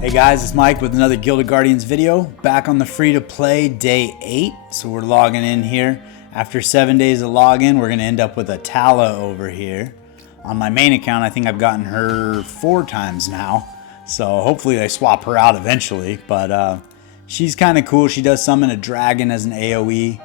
Hey guys, it's Mike with another Guild of Guardians video. Back on the free-to-play day 8. So we're logging in here. After 7 days of login, we're going to end up with a Tala over here. On my main account, I think I've gotten her 4 times now. So hopefully I swap her out eventually. But she's kind of cool. She does summon a dragon as an AoE.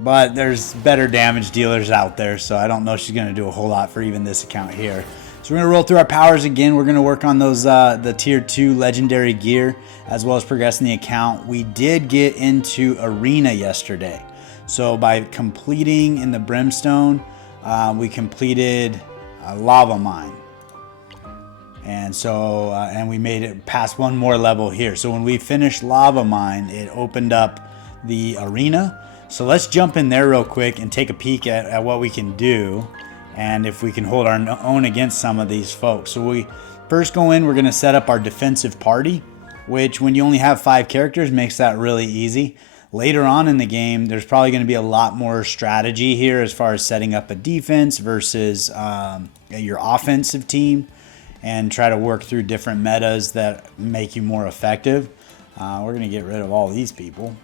But there's better damage dealers out there. So I don't know if she's going to do a whole lot for even this account here. So we're going to roll through our powers again. We're going to work on those the tier 2 legendary gear as well as progressing the account. We did get into arena yesterday. So by completing in the brimstone, we completed a lava mine. And so and we made it past one more level here. So when we finished lava mine, it opened up the arena. So let's jump in there real quick and take a peek at what we can do. And if we can hold our own against some of these folks. So we first go in, we're going to set up our defensive party, which when you only have 5 characters makes that really easy. Later on in the game, there's probably going to be a lot more strategy here as far as setting up a defense versus your offensive team and try to work through different metas that make you more effective. We're going to get rid of all these people.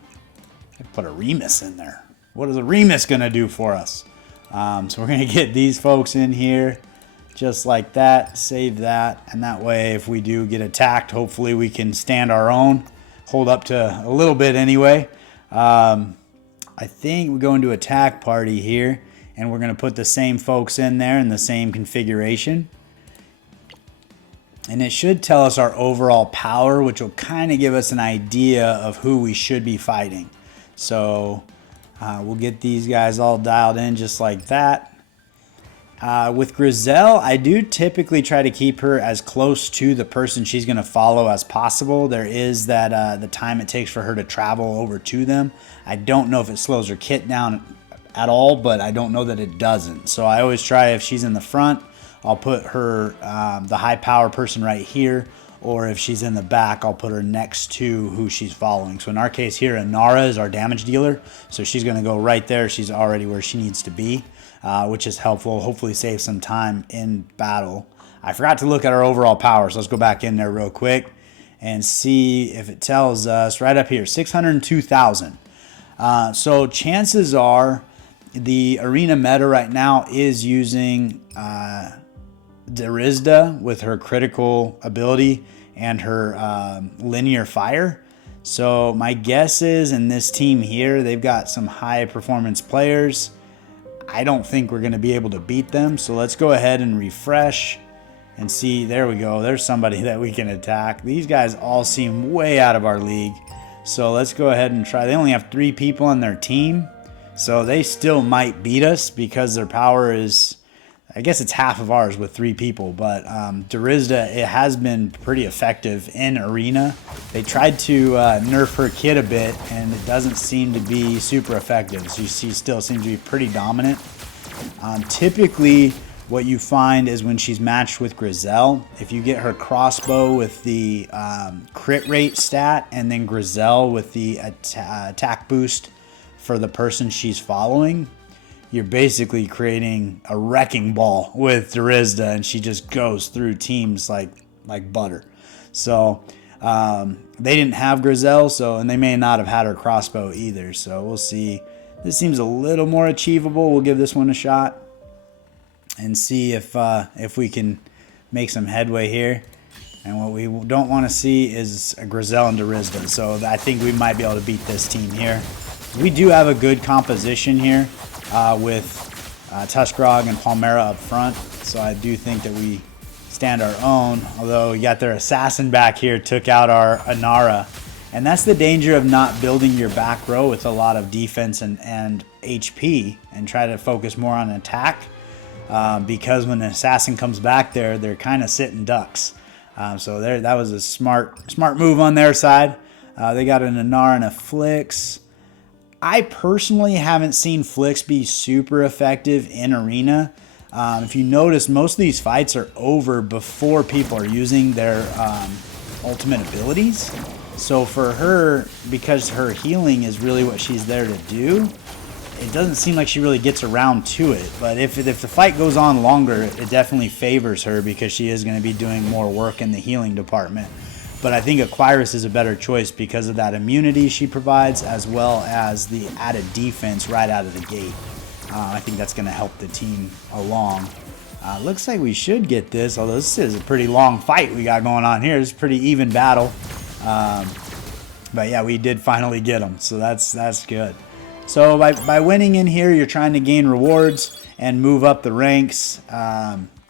Put a Remus in there. What is a Remus going to do for us? So we're going to get these folks in here just like that, save that, and that way if we do get attacked, hopefully we can stand our own, hold up to a little bit anyway. I think we go into attack party here, and we're going to put the same folks in there in the same configuration. And it should tell us our overall power, which will kind of give us an idea of who we should be fighting. So we'll get these guys all dialed in just like that. With Grizel, I do typically try to keep her as close to the person she's going to follow as possible. There is that the time it takes for her to travel over to them. I don't know if it slows her kit down at all, but I don't know that it doesn't. So I always try, if she's in the front, I'll put her, the high power person right here. Or if she's in the back, I'll put her next to who she's following. So in our case here, Inara is our damage dealer. So she's going to go right there. She's already where she needs to be, which is helpful. Hopefully save some time in battle. I forgot to look at our overall power. So let's go back in there real quick and see if it tells us right up here, 602,000. So chances are the arena meta right now is using Derizda with her critical ability and her linear fire. So my guess is in this team here, they've got some high performance players. I don't think we're going to be able to beat them. So let's go ahead and refresh and see. There we go. There's somebody that we can attack. These guys all seem way out of our league. So let's go ahead and try. They only have 3 people on their team. So they still might beat us because their power is, I guess it's half of ours with 3 people, but Derizda, it has been pretty effective in arena. They tried to nerf her kit a bit, and it doesn't seem to be super effective. So she still seems to be pretty dominant. Typically, what you find is when she's matched with Grizel, if you get her crossbow with the crit rate stat, and then Grizel with the attack boost for the person she's following, you're basically creating a wrecking ball with Derizda, and she just goes through teams like butter. So they didn't have Grizel, and they may not have had her crossbow either. So we'll see. This seems a little more achievable. We'll give this one a shot and see if we can make some headway here. And what we don't want to see is a Grizel and Derizda. So I think we might be able to beat this team here. We do have a good composition here with Tuskarog and Palmera up front. So I do think that we stand our own. Although you got their assassin back here, took out our Inara. And that's the danger of not building your back row with a lot of defense and HP and try to focus more on attack. Because when an assassin comes back there, they're kind of sitting ducks. So that was a smart move on their side. They got an Inara and a Flix. I personally haven't seen Flix be super effective in arena. If you notice, most of these fights are over before people are using their ultimate abilities. So for her, because her healing is really what she's there to do, it doesn't seem like she really gets around to it. But if the fight goes on longer, it definitely favors her because she is going to be doing more work in the healing department. But I think Aquirus is a better choice because of that immunity she provides, as well as the added defense right out of the gate. I think that's going to help the team along. Looks like we should get this, although this is a pretty long fight we got going on here. It's a pretty even battle. But yeah, we did finally get them, so that's good. So by winning in here, you're trying to gain rewards and move up the ranks.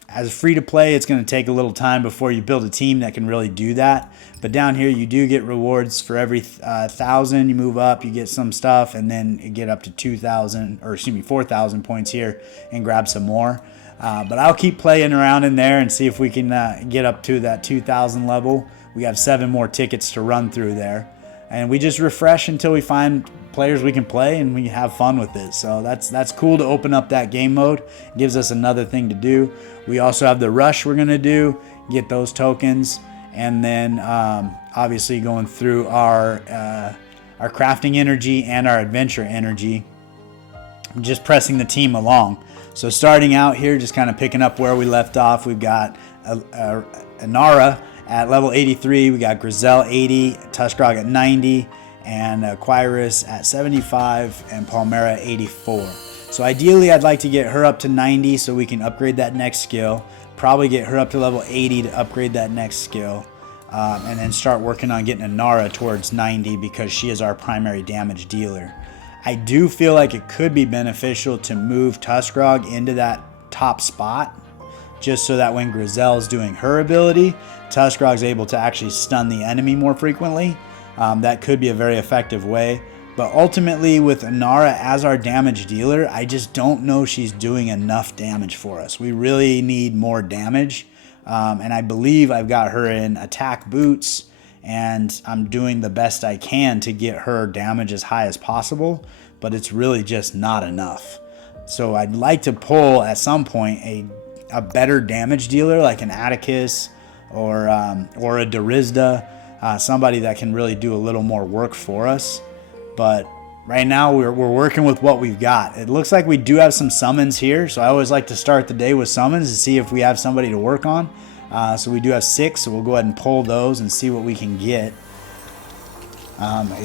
As free to play, it's going to take a little time before you build a team that can really do that. But down here, you do get rewards for every 1,000 you move up. You get some stuff, and then you get up to 2,000, or excuse me, 4,000 points here and grab some more. But I'll keep playing around in there and see if we can get up to that 2,000 level. We have 7 more tickets to run through there. And we just refresh until we find players we can play and we have fun with it. So that's cool to open up that game mode. It gives us another thing to do. We also have the rush we're going to do, get those tokens, and then obviously going through our crafting energy and our adventure energy, just pressing the team along. So starting out here, just kind of picking up where we left off, we've got Inara at level 83, we got Grizel 80, Tuskarog at 90, and Aquirus at 75, and Palmera at 84. So ideally, I'd like to get her up to 90 so we can upgrade that next skill. Probably get her up to level 80 to upgrade that next skill. And then start working on getting Inara towards 90 because she is our primary damage dealer. I do feel like it could be beneficial to move Tuskarog into that top spot, just so that when Grizel's doing her ability, Tuskarog's able to actually stun the enemy more frequently. That could be a very effective way. But ultimately, with Inara as our damage dealer, I just don't know she's doing enough damage for us. We really need more damage. And I believe I've got her in attack boots, and I'm doing the best I can to get her damage as high as possible, but it's really just not enough. So I'd like to pull at some point a better damage dealer like an Atticus or a Darizda, somebody that can really do a little more work for us. But right now we're working with what we've got. It looks like we do have some summons here, so I always like to start the day with summons to see if we have somebody to work on. So we do have 6, so we'll go ahead and pull those and see what we can get.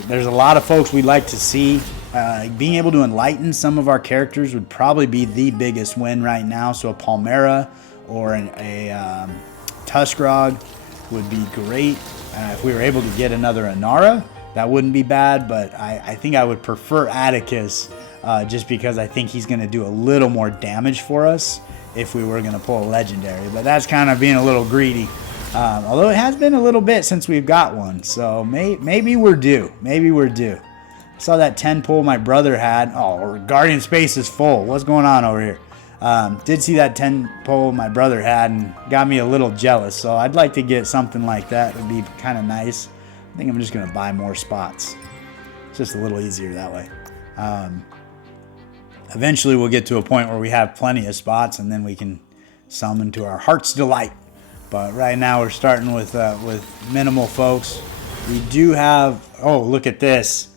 There's a lot of folks we'd like to see. Being able to enlighten some of our characters would probably be the biggest win right now. So a Palmera or a Tuskarog would be great. If we were able to get another Inara, that wouldn't be bad, but I think I would prefer Atticus just because I think he's going to do a little more damage for us if we were going to pull a legendary. But that's kind of being a little greedy. Although it has been a little bit since we've got one, so maybe we're due. Maybe we're due. I saw that 10 pull my brother had. Oh, Guardian Space is full. What's going on over here? Did see that 10 pull my brother had and got me a little jealous. So I'd like to get something like that. It would be kind of nice. I think I'm just going to buy more spots. It's just a little easier that way. Eventually we'll get to a point where we have plenty of spots and then we can summon to our heart's delight. But right now we're starting with minimal folks. We do have, oh, look at this.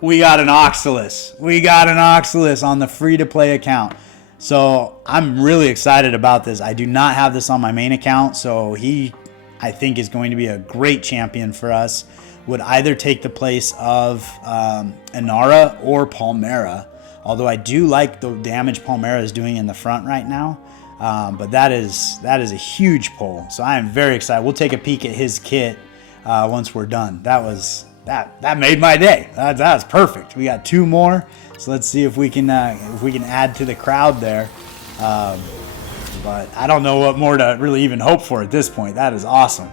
We got an Oxalis. We got an Oxalis on the free-to-play account. So I'm really excited about this. I do not have this on my main account, so he, I think, is going to be a great champion for us. Would either take the place of Inara or Palmera. Although I do like the damage Palmera is doing in the front right now. But that is a huge pull. So I am very excited. We'll take a peek at his kit once we're done. That made my day. That's perfect. We got 2 more. So let's see if we can add to the crowd there. But I don't know what more to really even hope for at this point. That is awesome.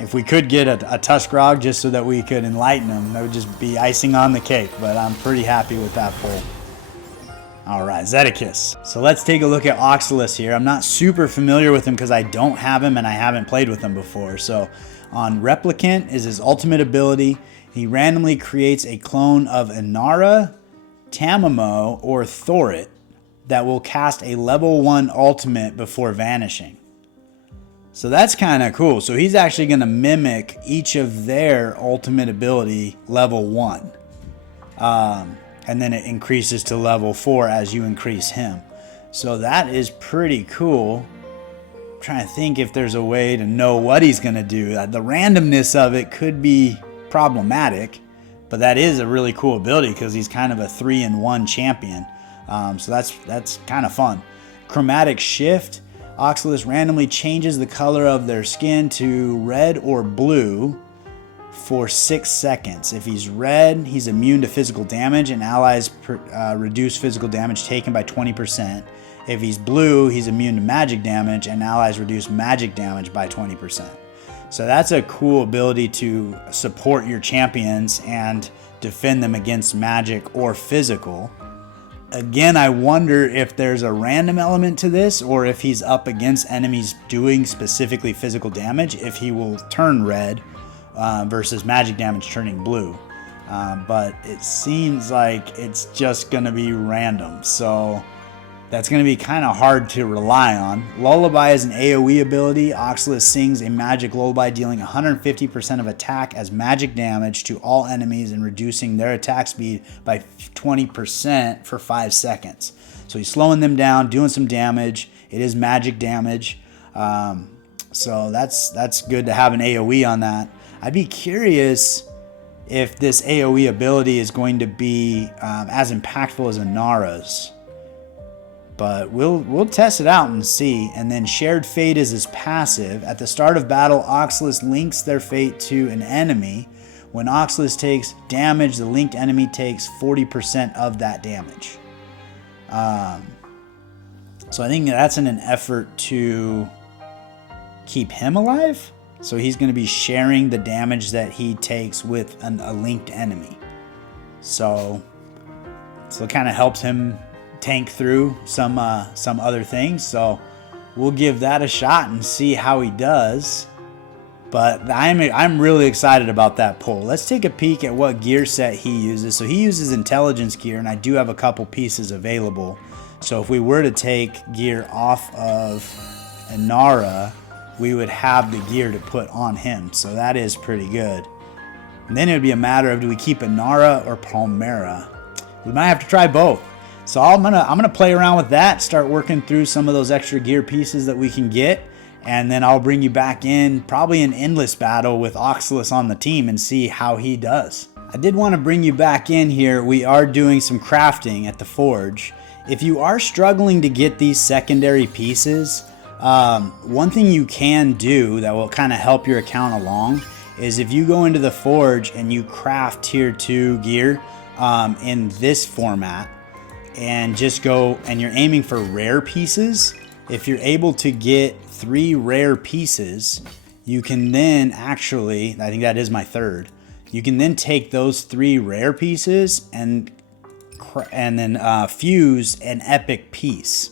If we could get a Tuskarog just so that we could enlighten him, that would just be icing on the cake. But I'm pretty happy with that pull. All right, Zeticus. So let's take a look at Oxalis here. I'm not super familiar with him because I don't have him and I haven't played with him before. So on Replicant is his ultimate ability. He randomly creates a clone of Inara, Tamamo, or Thorit that will cast a level 1 ultimate before vanishing. So that's kind of cool. So he's actually going to mimic each of their ultimate ability level 1. and then it increases to level 4 as you increase him. So that is pretty cool. I'm trying to think if there's a way to know what he's going to do. The randomness of it could be problematic, but that is a really cool ability because he's kind of a 3-in-1 champion. So that's kind of fun. Chromatic Shift. Oxalis randomly changes the color of their skin to red or blue for 6 seconds. If he's red, he's immune to physical damage, and allies reduce physical damage taken by 20%. If he's blue, he's immune to magic damage, and allies reduce magic damage by 20%. So that's a cool ability to support your champions and defend them against magic or physical. Again, I wonder if there's a random element to this, or if he's up against enemies doing specifically physical damage, if he will turn red versus magic damage turning blue. But it seems like it's just going to be random, so that's going to be kind of hard to rely on. Lullaby is an AoE ability. Oxalis sings a magic lullaby, dealing 150% of attack as magic damage to all enemies and reducing their attack speed by 20% for 5 seconds. So he's slowing them down, doing some damage. It is magic damage. So that's good to have an AoE on that. I'd be curious if this AoE ability is going to be as impactful as Inara's. But we'll test it out and see. And then Shared Fate is his passive. At the start of battle, Oxalis links their fate to an enemy. When Oxalis takes damage, the linked enemy takes 40% of that damage. So I think that's in an effort to keep him alive. So he's going to be sharing the damage that he takes with a linked enemy. So it kind of helps him tank through some other things. So we'll give that a shot and see how he does. But I'm really excited about that pull. Let's take a peek at what gear set he uses. So he uses intelligence gear, and I do have a couple pieces available. So if we were to take gear off of Inara, we would have the gear to put on him. So that is pretty good. And then it would be a matter of, do we keep Inara or Palmera? We might have to try both. So I'm gonna play around with that, start working through some of those extra gear pieces that we can get, and then I'll bring you back in probably an endless battle with Oxalis on the team and see how he does. I did want to bring you back in here. We are doing some crafting at the forge. If you are struggling to get these secondary pieces, one thing you can do that will kind of help your account along is if you go into the forge and you craft tier 2 gear in this format, and just go and you're aiming for rare pieces. If you're able to get 3 rare pieces, you can then actually, I think that is my third, you can then take those 3 rare pieces and then fuse an epic piece.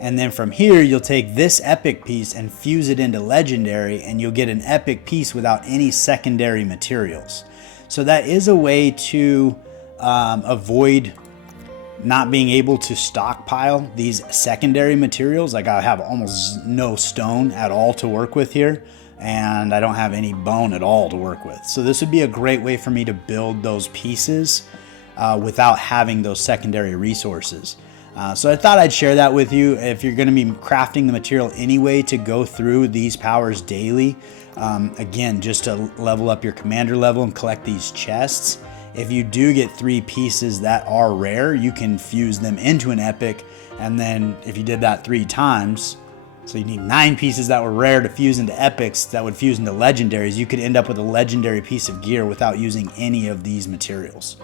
And then from here, you'll take this epic piece and fuse it into legendary, and you'll get an epic piece without any secondary materials. So that is a way to avoid not being able to stockpile these secondary materials. Like I have almost no stone at all to work with here, and I don't have any bone at all to work with. So this would be a great way for me to build those pieces without having those secondary resources. So I thought I'd share that with you. If you're going to be crafting the material anyway to go through these powers daily, again, just to level up your commander level and collect these chests, if you do get 3 pieces that are rare, you can fuse them into an epic. And then if you did that 3 times, so you need 9 pieces that were rare to fuse into epics that would fuse into legendaries, you could end up with a legendary piece of gear without using any of these materials.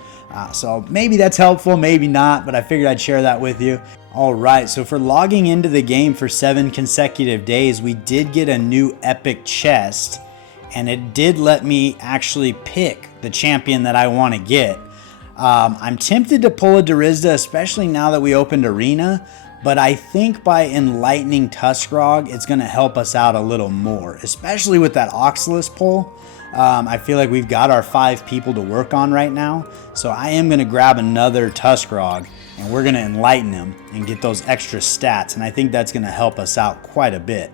So maybe that's helpful, maybe not, but I figured I'd share that with you. All right, so for logging into the game for 7 consecutive days, we did get a new epic chest, and it did let me actually pick the champion that I want to get. I'm tempted to pull a Durizda, especially now that we opened Arena, but I think by enlightening Tuskrog, it's going to help us out a little more, especially with that Oxalis pull. I feel like we've got our 5 people to work on right now, so I am going to grab another Tuskrog, and we're going to enlighten him and get those extra stats, and I think that's going to help us out quite a bit.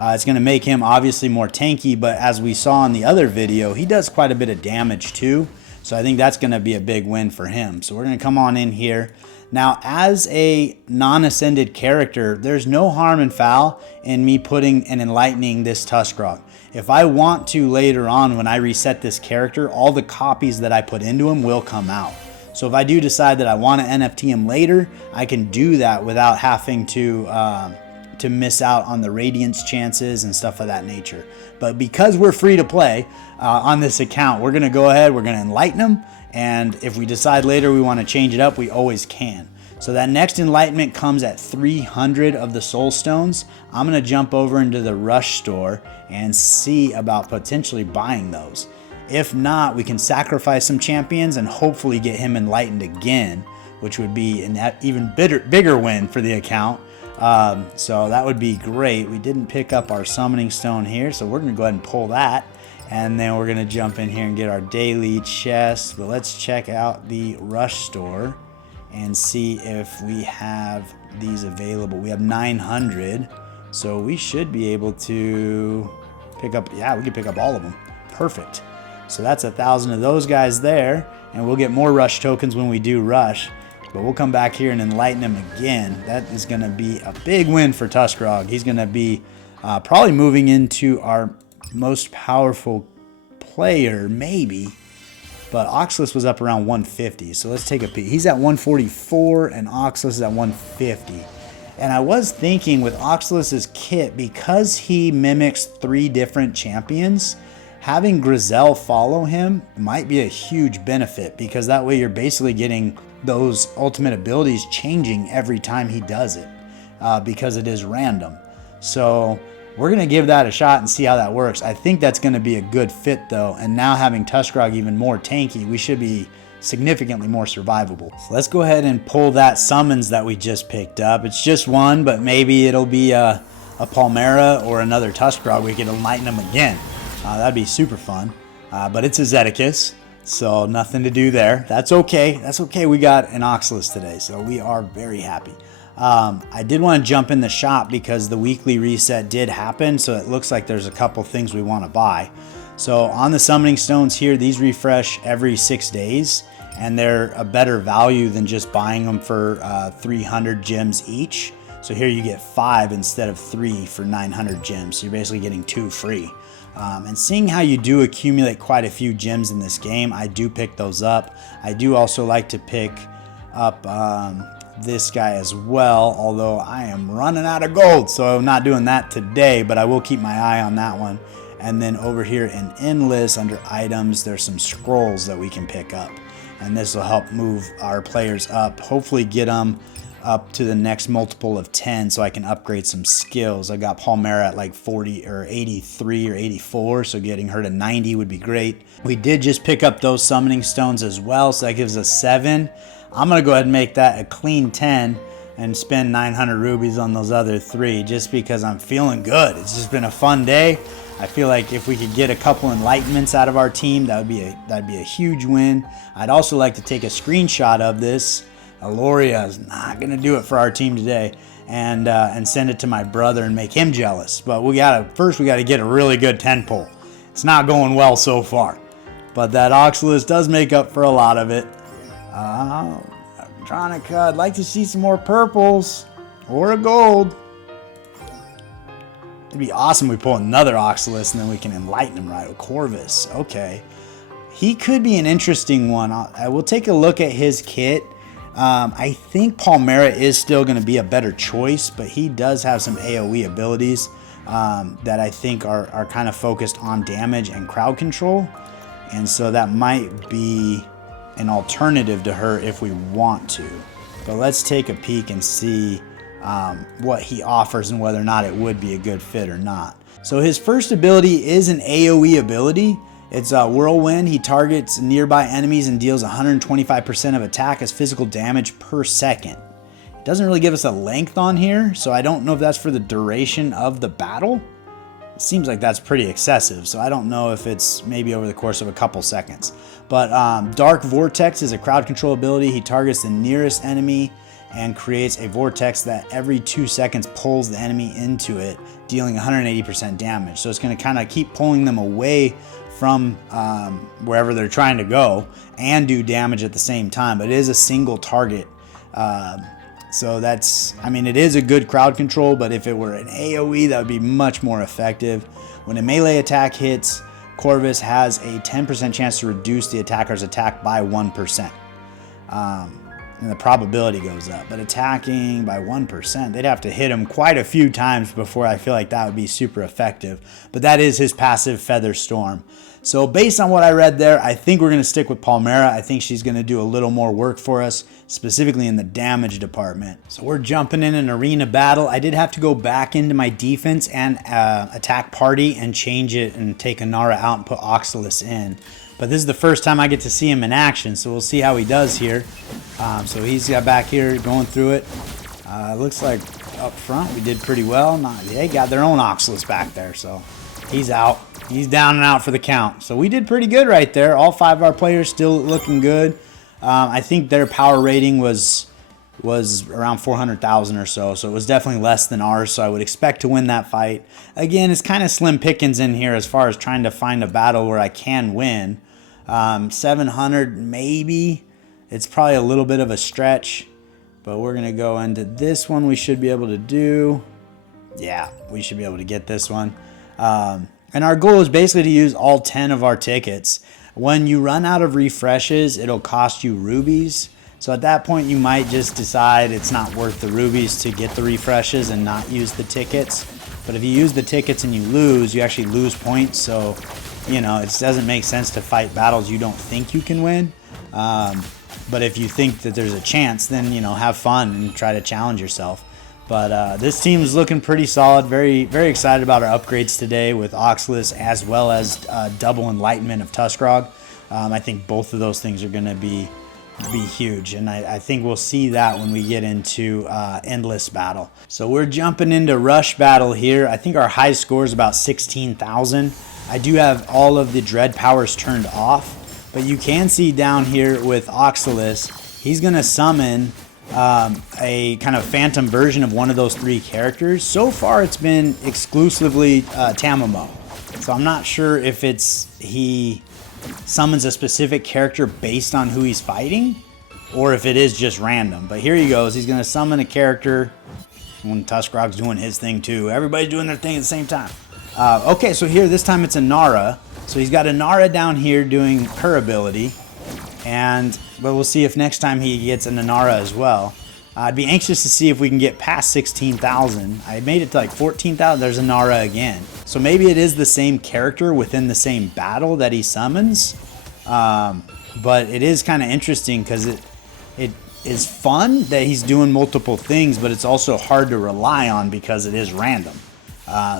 It's going to make him obviously more tanky, but as we saw in the other video, he does quite a bit of damage too. So I think that's going to be a big win for him. So we're going to come on in here. Now, as a non-ascended character, there's no harm and foul in me putting and enlightening this Tuskarog. If I want to later on, when I reset this character, all the copies that I put into him will come out. So if I do decide that I want to NFT him later, I can do that without having to miss out on the Radiance chances and stuff of that nature. But because we're free to play on this account, we're going to go ahead, we're going to enlighten him. And if we decide later we want to change it up, we always can. So that next enlightenment comes at 300 of the soul stones. I'm going to jump over into the Rush store and see about potentially buying those. If not, we can sacrifice some champions and hopefully get him enlightened again, which would be an even bigger win for the account. So that would be great. We didn't pick up our summoning stone here, so we're going to go ahead and pull that. And then we're going to jump in here and get our daily chest. But let's check out the Rush store and see if we have these available. We have 900, so we should be able to pick up, yeah, we can pick up all of them. Perfect. So that's 1,000 of those guys there, and we'll get more Rush tokens when we do Rush. But we'll come back here and enlighten him again. That is going to be a big win for Tuskarog. He's going to be probably moving into our most powerful player, maybe. But Oxalis was up around 150, so let's take a peek. He's at 144, and Oxalis is at 150. And I was thinking with Oxalis's kit, because he mimics 3 different champions, having Grizel follow him might be a huge benefit, because that way you're basically getting those ultimate abilities changing every time he does it, because it is random. So we're going to give that a shot and see how that works. I think that's going to be a good fit though, and now having Tuskarog even more tanky, we should be significantly more survivable. So let's go ahead and pull that summons that we just picked up. It's just one, but maybe it'll be a Palmera or another Tuskarog. We can enlighten him again. That'd be super fun. But it's a Zedicus, so nothing to do there. That's okay. That's okay. We got an Oxalis today, so we are very happy. I did want to jump in the shop because the weekly reset did happen, so it looks like there's a couple things we want to buy. So on the summoning stones here, these refresh every 6 days, and they're a better value than just buying them for 300 gems each. So here you get 5 instead of 3 for 900 gems. So you're basically getting 2 free. And seeing how you do accumulate quite a few gems in this game, I do pick those up. I do also like to pick up this guy as well, although I am running out of gold, so I'm not doing that today, but I will keep my eye on that one. And then over here in Endless, under items, there's some scrolls that we can pick up, and this will help move our players up, hopefully get them up to the next multiple of 10 so I can upgrade some skills. I got Palmera at like 40 or 83 or 84, so getting her to 90 would be great. We did just pick up those summoning stones as well, so that gives us 7. I'm going to go ahead and make that a clean 10 and spend 900 rubies on those other 3 just because I'm feeling good. It's just been a fun day. I feel like if we could get a couple enlightenments out of our team, that'd be a huge win. I'd also like to take a screenshot of this. Aloria is not going to do it for our team today, and send it to my brother and make him jealous. But first we got to get a really good 10 pull. It's not going well so far, but that Oxalis does make up for a lot of it. Andronica, I'd like to see some more purples or a gold. It'd be awesome if we pull another Oxalis and then we can enlighten him, right? Corvus, okay. He could be an interesting one. I will take a look at his kit. I think Palmera is still going to be a better choice, but he does have some AoE abilities that I think are kind of focused on damage and crowd control. And so that might be an alternative to her if we want to. But let's take a peek and see what he offers and whether or not it would be a good fit or not. So his first ability is an AoE ability. It's a Whirlwind. He targets nearby enemies and deals 125% of attack as physical damage per second. It doesn't really give us a length on here, so I don't know if that's for the duration of the battle. It seems like that's pretty excessive, so I don't know if it's maybe over the course of a couple seconds. But Dark Vortex is a crowd control ability. He targets the nearest enemy and creates a vortex that every 2 seconds pulls the enemy into it, dealing 180% damage. So it's going to kind of keep pulling them away from wherever they're trying to go and do damage at the same time. But it is a single target. So that's, I mean, it is a good crowd control, but if it were an AoE, that would be much more effective. When a melee attack hits, Corvus has a 10% chance to reduce the attacker's attack by 1%. And the probability goes up. But attacking by 1%, they'd have to hit him quite a few times before I feel like that would be super effective. But that is his passive, Feather Storm. So based on what I read there, I think we're going to stick with Palmera. I think she's going to do a little more work for us, specifically in the damage department. So we're jumping in an arena battle. I did have to go back into my defense and attack party and change it and take Inara out and put Oxalis in. But this is the first time I get to see him in action, so we'll see how he does here. So he's got back here going through it. Looks like up front we did pretty well. They got their own Oxalis back there, so he's out. He's down and out for the count. So we did pretty good right there. All 5 of our players still looking good. I think their power rating was around 400,000 or so, so it was definitely less than ours, so I would expect to win that fight. Again, it's kind of slim pickings in here as far as trying to find a battle where I can win. 700 maybe. It's probably a little bit of a stretch, but we're going to go into this one. We should be able to do. Yeah, we should be able to get this one. And our goal is basically to use all 10 of our tickets. When you run out of refreshes, it'll cost you rubies. So at that point, you might just decide it's not worth the rubies to get the refreshes and not use the tickets. But if you use the tickets and you lose, you actually lose points. So, you know, it doesn't make sense to fight battles you don't think you can win. But if you think that there's a chance, then, you know, have fun and try to challenge yourself. But this team is looking pretty solid. Very, very excited about our upgrades today with Oxalis as well as double enlightenment of Tuskrog. I think both of those things are going to be huge, and I think we'll see that when we get into Endless Battle. So we're jumping into Rush Battle here. I think our high score is about 16,000. I do have all of the dread powers turned off, but you can see down here with Oxalis, he's going to summon a kind of phantom version of one of those 3 characters. So far it's been exclusively Tamamo, so I'm not sure if he summons a specific character based on who he's fighting or if it is just random. But here he goes. He's going to summon a character when Tuskrog's doing his thing too. Everybody's doing their thing at the same time. Okay, so here this time it's Inara. So he's got Inara down here doing her ability, but we'll see if next time he gets an Inara as well. I'd be anxious to see if we can get past 16,000. I made it to like 14,000. There's Inara again. So maybe it is the same character within the same battle that he summons. But it is kind of interesting because it is fun that he's doing multiple things, but it's also hard to rely on because it is random.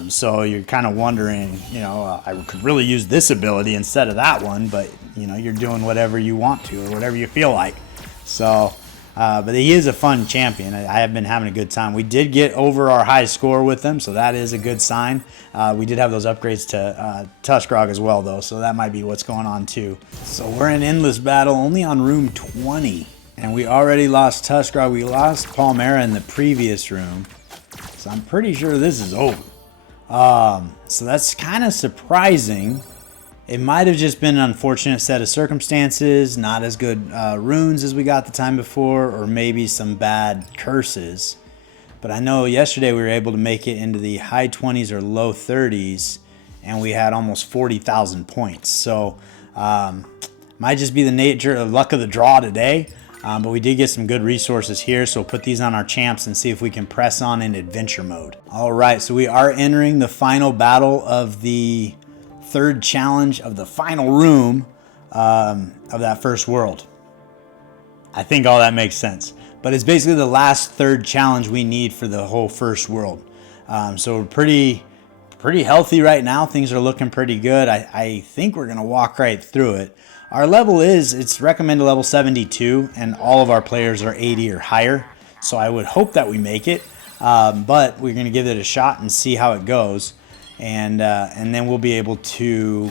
So you're kind of wondering, you know, I could really use this ability instead of that one, but you know, you're doing whatever you want to or whatever you feel like. So, but he is a fun champion. I have been having a good time. We did get over our high score with him, so that is a good sign. We did have those upgrades to Tuskrog as well, though, so that might be what's going on too. So we're in Endless Battle, only on room 20, and we already lost Tuskrog. We lost Palmera in the previous room, so I'm pretty sure this is over. So that's kind of surprising. It might have just been an unfortunate set of circumstances, not as good runes as we got the time before, or maybe some bad curses. But I know yesterday we were able to make it into the high 20s or low 30s, and we had almost 40,000 points. So might just be the nature of luck of the draw today. But we did get some good resources here, so we'll put these on our champs and see if we can press on in adventure mode. All right, so we are entering the final battle of the third challenge of the final room of that first world. I think all that makes sense. But it's basically the last third challenge we need for the whole first world. So we're pretty healthy right now. Things are looking pretty good. I think we're going to walk right through it. Our level it's recommended level 72, and all of our players are 80 or higher. So I would hope that we make it. But we're going to give it a shot and see how it goes. And then we'll be able to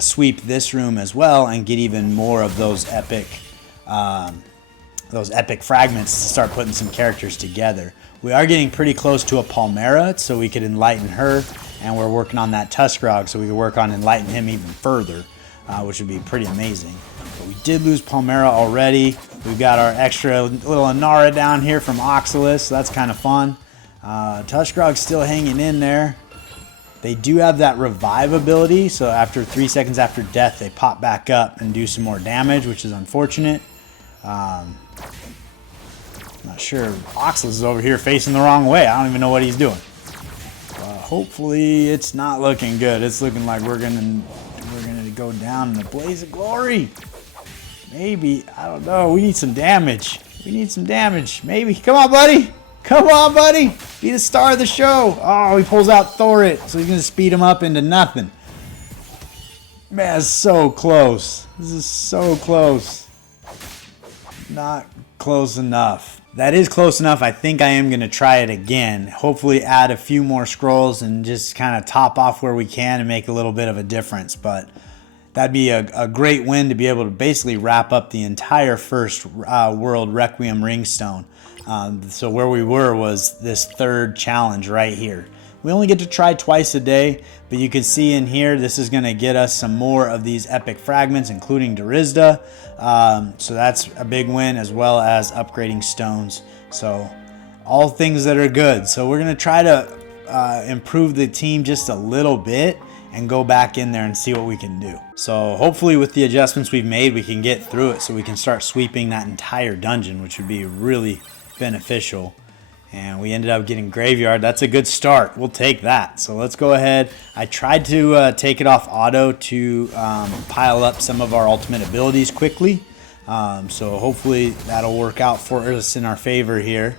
sweep this room as well and get even more of those epic those epic fragments to start putting some characters together. We are getting pretty close to a Palmera, so we could enlighten her, and we're working on that Tuskarog, so we could work on enlightening him even further, which would be pretty amazing. But we did lose Palmera already. We've got our extra little Inara down here from Oxalis, so that's kind of fun. Tuskarog's still hanging in there. They do have that revive ability, so after 3 seconds after death, they pop back up and do some more damage, which is unfortunate. Not sure. Oxalis is over here facing the wrong way. I don't even know what he's doing. Hopefully, it's not looking good. It's looking like we're gonna go down in a blaze of glory. Maybe. I don't know. We need some damage. We need some damage. Maybe. Come on, buddy. Come on, buddy. Be the star of the show. Oh, he pulls out Thorit, so he's going to speed him up into nothing. Man, it's so close. This is so close. Not close enough. That is close enough. I think I am going to try it again. Hopefully add a few more scrolls and just kind of top off where we can and make a little bit of a difference. But that'd be a great win to be able to basically wrap up the entire first World Requiem Ringstone. So where we were was this third challenge right here. We only get to try twice a day, but you can see in here, this is going to get us some more of these epic fragments, including Durizda. So that's a big win, as well as upgrading stones. So all things that are good. So we're going to try to improve the team just a little bit and go back in there and see what we can do. So hopefully with the adjustments we've made, we can get through it so we can start sweeping that entire dungeon, which would be really beneficial. And we ended up getting Graveyard. That's a good start. We'll take that. So let's go ahead. I tried to take it off auto to pile up some of our ultimate abilities quickly. So hopefully that'll work out for us in our favor here.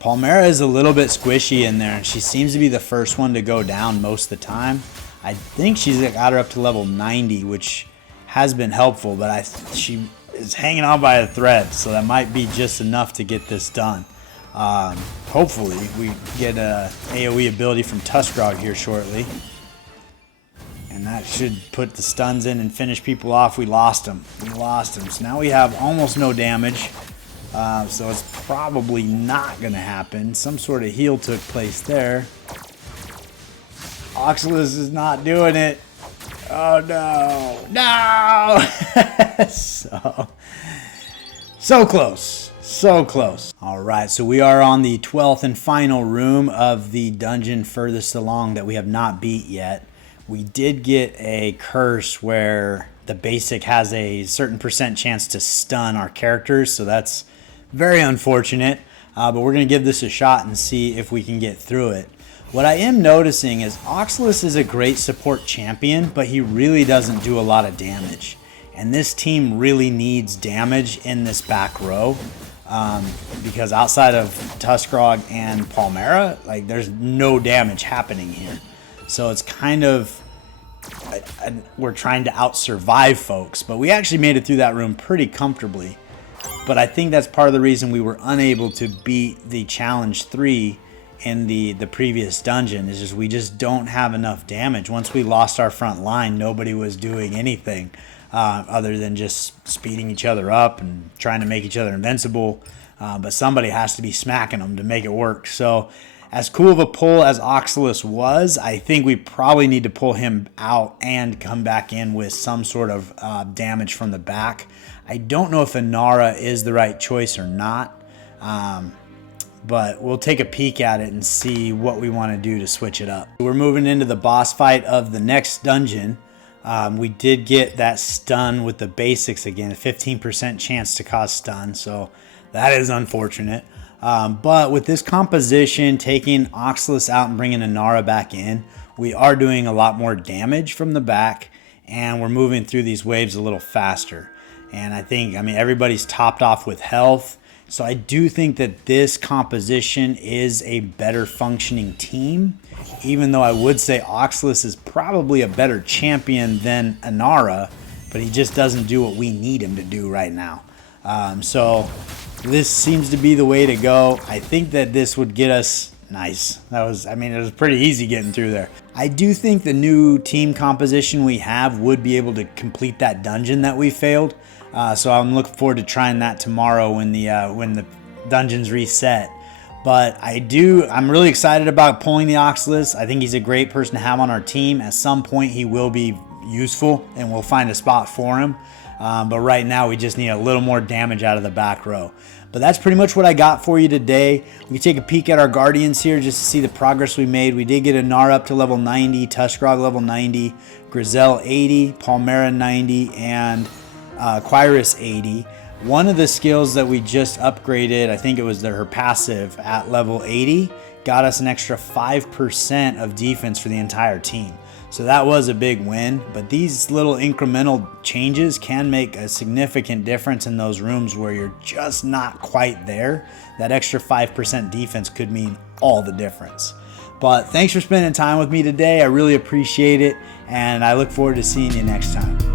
Palmera is a little bit squishy in there, and she seems to be the first one to go down most of the time. I think she's got her up to level 90, which has been helpful, but she is hanging on by a thread, so that might be just enough to get this done. Hopefully we get a AoE ability from Tuskarog here shortly, and that should put the stuns in and finish people off. We lost them. So now we have almost no damage, so it's probably not going to happen. Some sort of heal took place there. Oxalis is not doing it. Oh no, no! So close, so close. All right, so we are on the 12th and final room of the dungeon furthest along that we have not beat yet. We did get a curse where the basic has a certain % chance to stun our characters, so that's very unfortunate, but we're gonna give this a shot and see if we can get through it. What I am noticing is Oxalis is a great support champion, but he really doesn't do a lot of damage. And this team really needs damage in this back row, because outside of Tuskarog and Palmera, like, there's no damage happening here. So it's kind of, we're trying to out-survive folks, but we actually made it through that room pretty comfortably. But I think that's part of the reason we were unable to beat the Challenge 3 in the previous dungeon, is just we just don't have enough damage. Once we lost our front line, nobody was doing anything other than just speeding each other up and trying to make each other invincible. But somebody has to be smacking them to make it work. So as cool of a pull as Oxalis was, I think we probably need to pull him out and come back in with some sort of damage from the back. I don't know if Inara is the right choice or not. But we'll take a peek at it and see what we want to do to switch it up. We're moving into the boss fight of the next dungeon. We did get that stun with the basics again, a 15% chance to cause stun, so that is unfortunate. But with this composition, taking Oxalis out and bringing Inara back in, we are doing a lot more damage from the back, and we're moving through these waves a little faster. And I mean, everybody's topped off with health. So I do think that this composition is a better functioning team, even though I would say Oxalis is probably a better champion than Inara, but he just doesn't do what we need him to do right now. So this seems to be the way to go. I think that this would get us nice. It was pretty easy getting through there. I do think the new team composition we have would be able to complete that dungeon that we failed. So I'm looking forward to trying that tomorrow when the dungeons reset. But I'm really excited about pulling the Oxalis. I think he's a great person to have on our team. At some point, he will be useful, and we'll find a spot for him. But right now, we just need a little more damage out of the back row. But that's pretty much what I got for you today. We can take a peek at our Guardians here just to see the progress we made. We did get a Gnar up to level 90, Tuskrog level 90, Grizel 80, Palmera 90, and Quirus 80. One of the skills that we just upgraded, I think it was her passive at level 80, got us an extra 5% of defense for the entire team. So that was a big win, but these little incremental changes can make a significant difference in those rooms where you're just not quite there. That extra 5% defense could mean all the difference. But thanks for spending time with me today. I really appreciate it, and I look forward to seeing you next time.